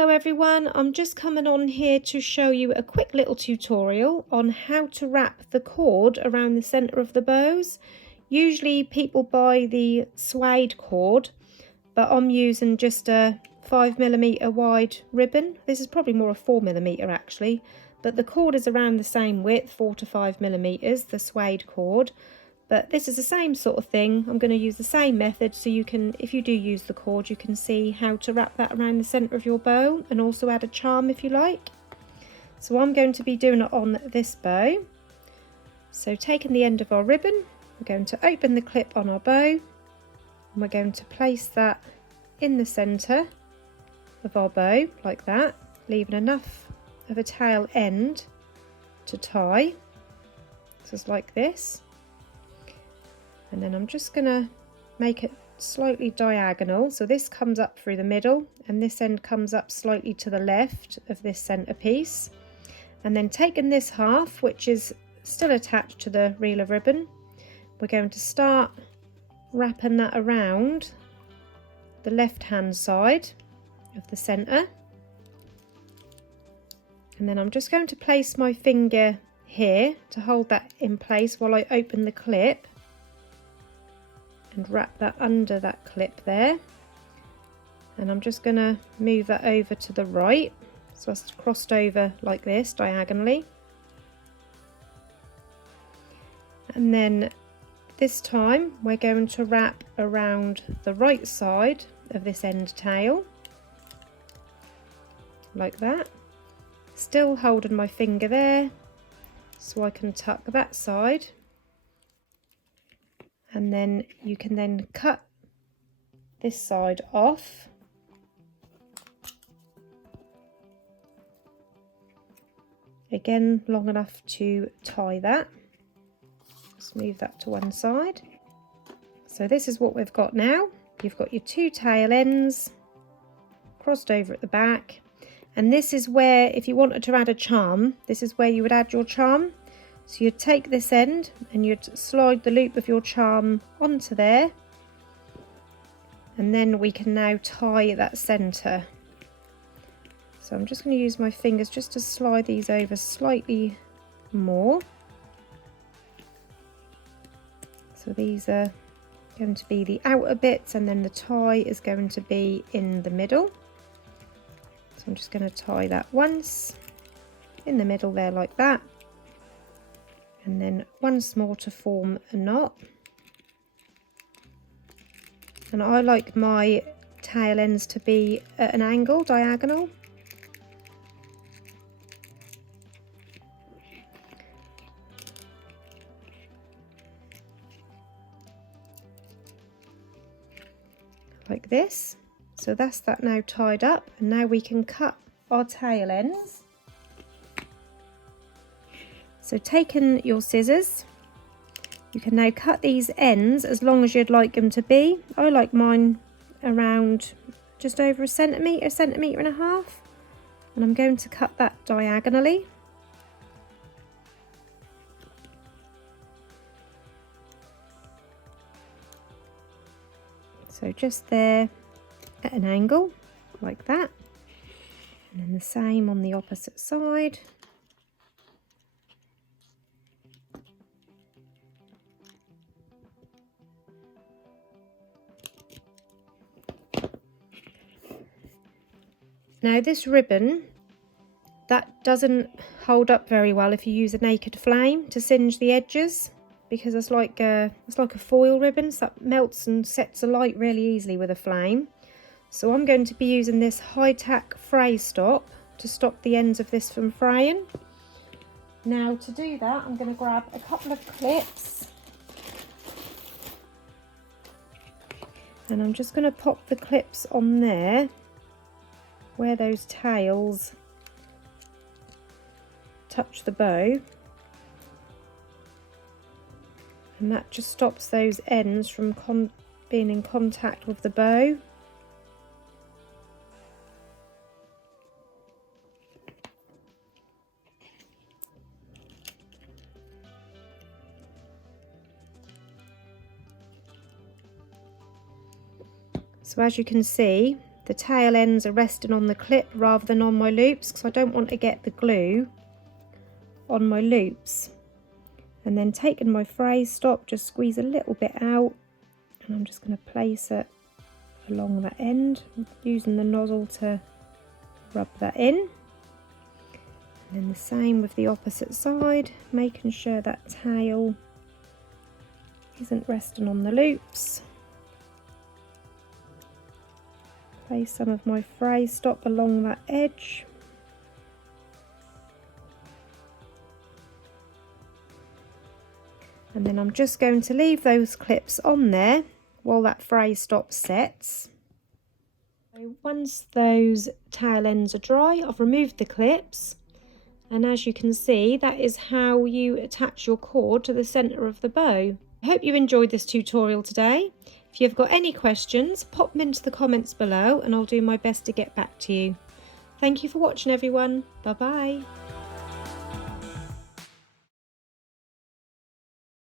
Hello everyone, I'm just coming on here to show you a quick little tutorial on how to wrap the cord around the centre of the bows. Usually people buy the suede cord, but I'm using just a 5mm wide ribbon. This is probably more a 4mm actually, but the cord is around the same width, 4 to 5mm, the suede cord. But this is the same sort of thing. I'm going to use the same method so you can, if you do use the cord, you can see how to wrap that around the centre of your bow and also add a charm if you like. So I'm going to be doing it on this bow. So taking the end of our ribbon, we're going to open the clip on our bow and we're going to place that in the centre of our bow like that, leaving enough of a tail end to tie. So it's like this. And then I'm just going to make it slightly diagonal, so this comes up through the middle and this end comes up slightly to the left of this centre piece. And then taking this half, which is still attached to the reel of ribbon, we're going to start wrapping that around the left hand side of the centre. And then I'm just going to place my finger here to hold that in place while I open the clip and wrap that under that clip there. And I'm just going to move that over to the right, so it's crossed over like this diagonally. And then this time we're going to wrap around the right side of this end tail like that, still holding my finger there so I can tuck that side. And then you can then cut this side off. Again, long enough to tie that. Just move that to one side. So this is what we've got now. You've got your two tail ends crossed over at the back. And this is where, if you wanted to add a charm, this is where you would add your charm. So you'd take this end and you'd slide the loop of your charm onto there, and then we can now tie that centre. So I'm just going to use my fingers just to slide these over slightly more. So these are going to be the outer bits and then the tie is going to be in the middle. So I'm just going to tie that once in the middle there like that. And then once more to form a knot. And I like my tail ends to be at an angle, diagonal. Like this. So that's that now tied up, and now we can cut our tail ends. So taking your scissors, you can now cut these ends as long as you'd like them to be. I like mine around just over a centimetre and a half. And I'm going to cut that diagonally. So just there at an angle, like that. And then the same on the opposite side. Now this ribbon, that doesn't hold up very well if you use a naked flame to singe the edges, because it's like a foil ribbon, so that melts and sets alight really easily with a flame. So I'm going to be using this high-tack fray stop to stop the ends of this from fraying. Now to do that, I'm going to grab a couple of clips and I'm just going to pop the clips on there where those tails touch the bow, and that just stops those ends from being in contact with the bow. So as you can see, the tail ends are resting on the clip rather than on my loops, because I don't want to get the glue on my loops. And then taking my fray stop, just squeeze a little bit out, and I'm just going to place it along that end, using the nozzle to rub that in. And then the same with the opposite side, making sure that tail isn't resting on the loops. Place some of my fray stop along that edge. And then I'm just going to leave those clips on there while that fray stop sets. So once those tail ends are dry, I've removed the clips, and as you can see, that is how you attach your cord to the centre of the bow. I hope you enjoyed this tutorial today. If you've got any questions, pop them into the comments below and I'll do my best to get back to you. Thank you for watching, everyone. Bye bye.